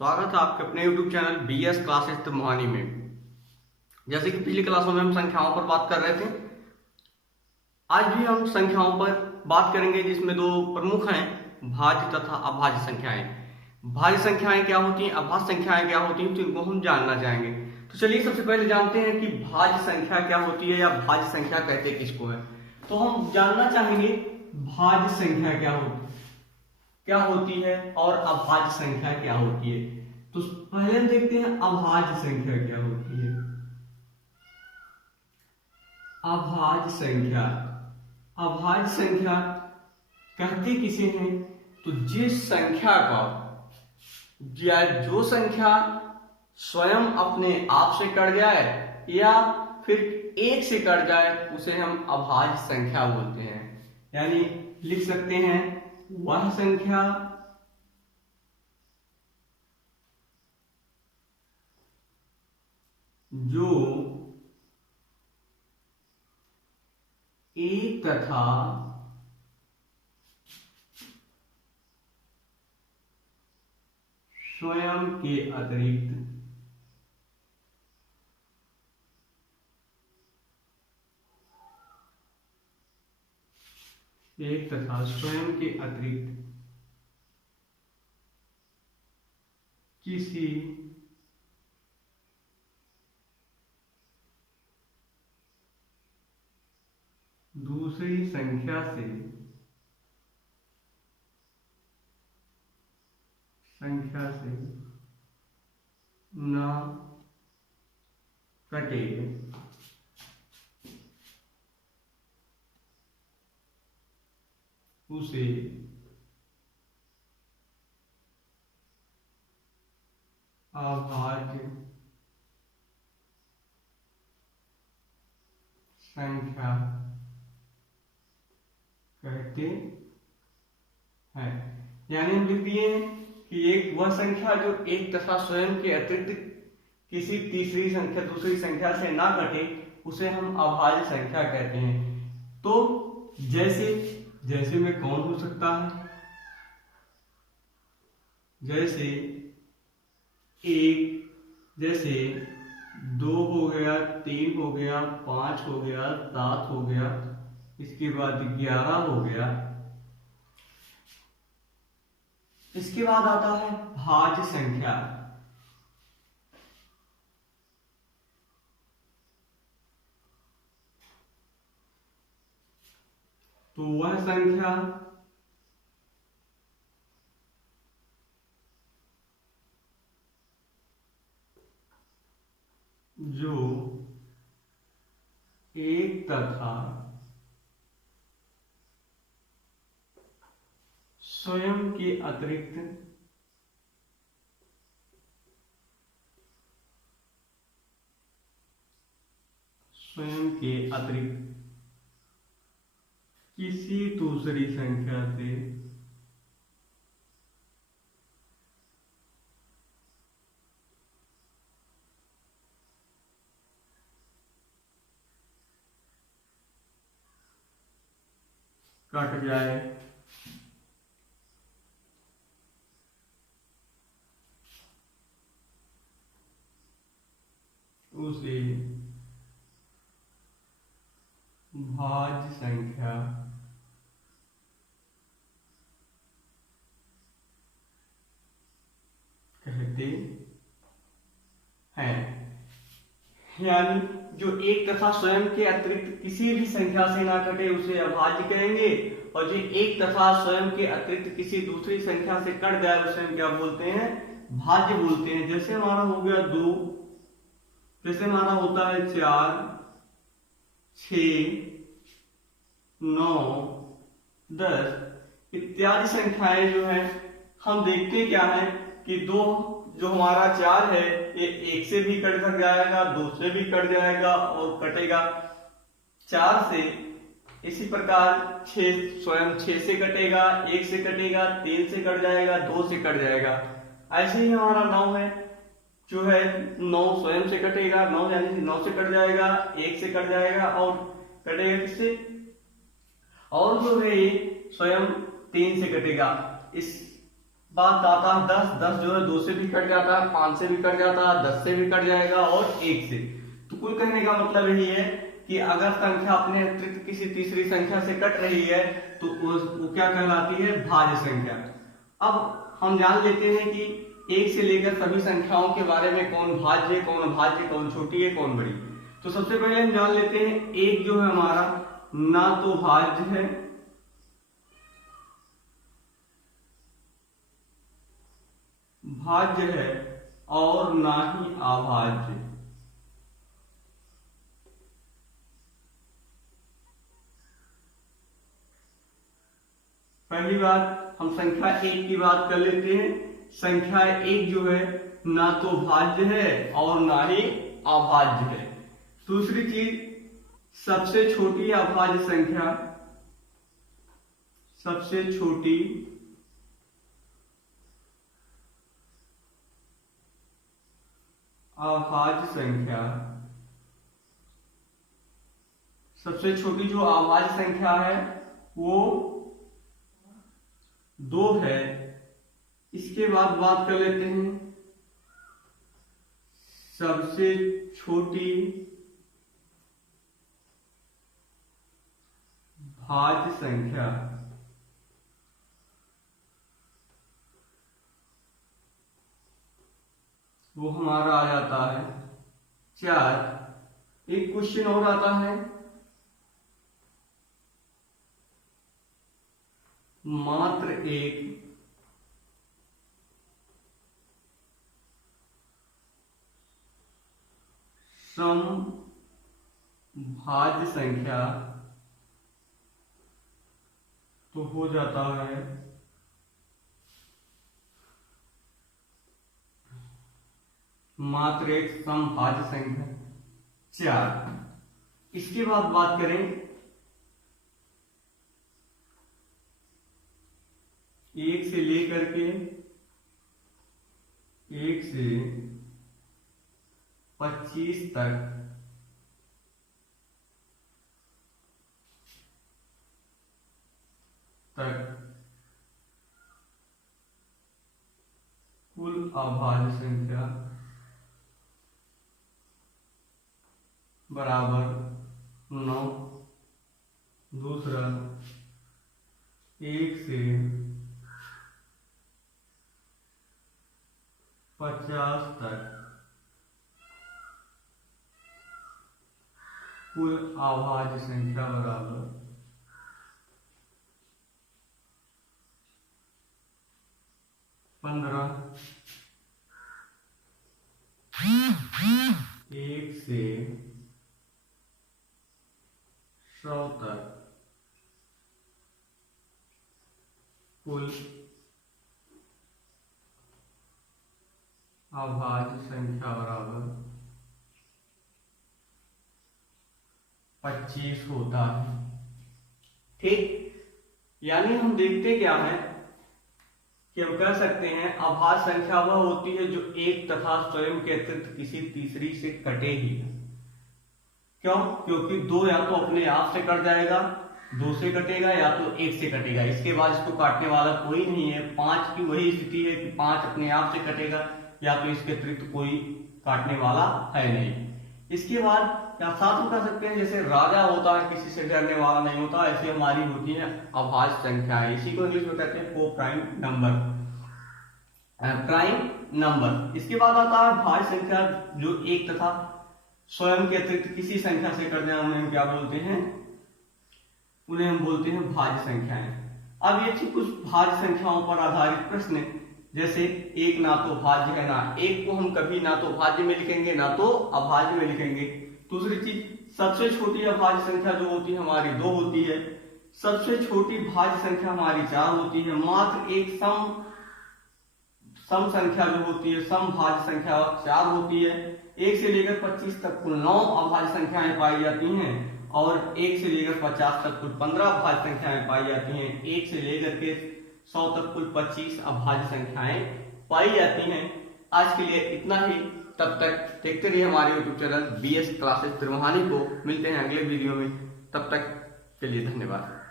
स्वागत है आपके अपने YouTube channel BS classes Mohani में। जैसे कि पिछली क्लासों में हम संख्याओं पर बात कर रहे थे, आज भी हम संख्याओं पर बात करेंगे जिसमें दो प्रमुख हैं, भाज्य तथा अभाज्य संख्याएं। भाज्य संख्याएं क्या होती हैं, अभाज्य संख्याएं क्या होती हैं, तो इनको हम जानना चाहेंगे। तो चलिए सबसे पहले जानते हैं कि भाज्य संख्या क्या होती है या भाज्य संख्या कहते किसको है। तो हम जानना चाहेंगे भाज्य संख्या क्या होती है और अभाज्य संख्या क्या होती है। तो पहले हम देखते हैं अभाज्य संख्या क्या होती है। अभाज्य संख्या कहते किसे हैं, तो जिस संख्या का या जो संख्या स्वयं अपने आप से कट जाए या फिर एक से कट जाए उसे हम अभाज्य संख्या बोलते हैं। यानी लिख सकते हैं वह संख्या जो एक तथा स्वयं के अतिरिक्त किसी दूसरी संख्या से न कटे उसे अभाज्य संख्या कहते हैं। यानी हम लिख दिए कि एक वह संख्या जो एक तथा स्वयं के अतिरिक्त किसी दूसरी संख्या से ना कटे उसे हम अभाज्य संख्या कहते हैं। तो जैसे में कौन हो सकता है, जैसे 2 हो गया, 3 हो गया, 5 हो गया, 7 हो गया, इसके बाद 11 हो गया। इसके बाद आता है भाज्य संख्या। तो वह संख्या जो एक तथा स्वयं के अतिरिक्त किसी दूसरी संख्या से कट जाए उसे भाज्य संख्या कहते हैं। यानी जो एक तथा स्वयं के अतिरिक्त किसी भी संख्या से ना कटे उसे अभाज्य कहेंगे, और जो एक तथा स्वयं के अतिरिक्त किसी दूसरी संख्या से कट जाए उसे हम क्या बोलते हैं, भाज्य बोलते हैं। जैसे हमारा हो गया 2, जैसे हमारा होता है 4, 6, 9, 10 इत्यादि संख्याएं जो है हम देखते क्या है कि जो हमारा 4 है ये 1 से भी कट जाएगा, 2 से भी कट जाएगा और कटेगा 4 से। इसी प्रकार 6 स्वयं 6 से कटेगा, 1 से कटेगा, 3 से कट जाएगा, 2 से कट जाएगा। ऐसे ही हमारा 9 है, जो है 9 स्वयं से कटेगा, 9 यानी 9 से कट जाएगा, 1 से कट जाएगा और कटेगा किससे, और जो है ये स्वयं 3 से कटेगा। इस बाद आता है 10, 10 जो है 2 से भी कट जाता है, 5 से भी कट जाता है, 10 से भी कट जाएगा और 1 से। तो कुल कहने का मतलब यही है कि अगर संख्या अपने अतिरिक्त किसी तीसरी संख्या से कट रही है तो वो क्या कहलाती है, भाज्य संख्या। अब हम जान लेते हैं कि 1 से लेकर सभी संख्याओं के बारे में, कौन भाज्य, कौन अभाज्य, कौन छोटी है, कौन बड़ी। तो सबसे पहले हम जान लेते हैं 1 जो है हमारा ना तो भाज्य है भाज्य है और ना ही अभाज्य। पहली बात हम संख्या 1 की बात कर लेते हैं। संख्या 1 जो है ना तो भाज्य है और ना ही अभाज्य है। दूसरी चीज, सबसे छोटी अभाज्य संख्या, सबसे छोटी अभाज्य संख्या, सबसे छोटी जो अभाज्य संख्या है वो 2 है। इसके बाद बात कर लेते हैं सबसे छोटी भाज्य संख्या, वो हमारा आ जाता है 4। एक क्वेश्चन और आता है, मात्र एक समभाज्य संख्या, तो हो जाता है मात्र एक समभाज्य संख्या 4। इसके बाद बात करें 1 से लेकर के 1 से 25 तक कुल अभाज्य संख्या बराबर 9। दूसरा 1 से 50 तक कुल अभाज्य संख्या बराबर 15। 1 से 100 तक कुल अभाज्य संख्या बराबर 25 होता है। ठीक, यानी हम देखते क्या है कि हम कह सकते हैं अभाज्य संख्या वह होती है जो एक तथा स्वयं के अतिरिक्त किसी तीसरी से कटे ही। क्यों? क्योंकि 2 या तो अपने आप से कट जाएगा, 2 से कटेगा, या तो 1 से कटेगा। इसके बाद इसको काटने वाला कोई नहीं है। 5 की वही स्थिति है कि 5 अपने आप से कटेगा या तो इसके अतिरिक्त कोई काटने वाला है नहीं। इसके बाद या साथ में कह सकते हैं जैसे राजा होता है, किसी से डरने वाला नहीं होता, ऐसे हमारी होती है अभाज्य संख्याएं। इसी को इंग्लिश में कहते हैं को-प्राइम नंबर, प्राइम नंबर। इसके बाद आता है भाज्य संख्या जो एक तथा स्वयं के अतिरिक्त किसी संख्या से कट जाए, उन्हें क्या बोलते हैं? उन्हें हम बोलते हैं भाज्य संख्याएं। अब ये थी कुछ भाज्य संख्याओं पर आधारित प्रश्न, जैसे 1 ना तो भाज्य है ना, 1 को हम कभी ना तो भाज्य में लिखेंगे ना तो अभाज्य में लिखेंगे। दूसरी चीज, सबसे छोटी अभाज्य संख्या जो होती है हमारी 2 होती है, सबसे छोटी भाज्य संख्या हमारी 4 होती है। मात्र एक सम संख्या जो होती है, सम भाज्य संख्या 4 होती है। 1 से लेकर 25 तक कुल 9 अभाज्य संख्याएं पाई जाती हैं और 1 से लेकर 50 तक कुल 15 अभाज्य संख्याएं पाई जाती हैं। 1 से लेकर के 100 तक कुल 25 अभाज्य संख्याएं पाई जाती हैं। आज के लिए इतना ही। तब तक देखते रहिए हमारे YouTube channel BS classes Trimohani को। मिलते हैं अगले वीडियो में, तब तक के लिए धन्यवाद।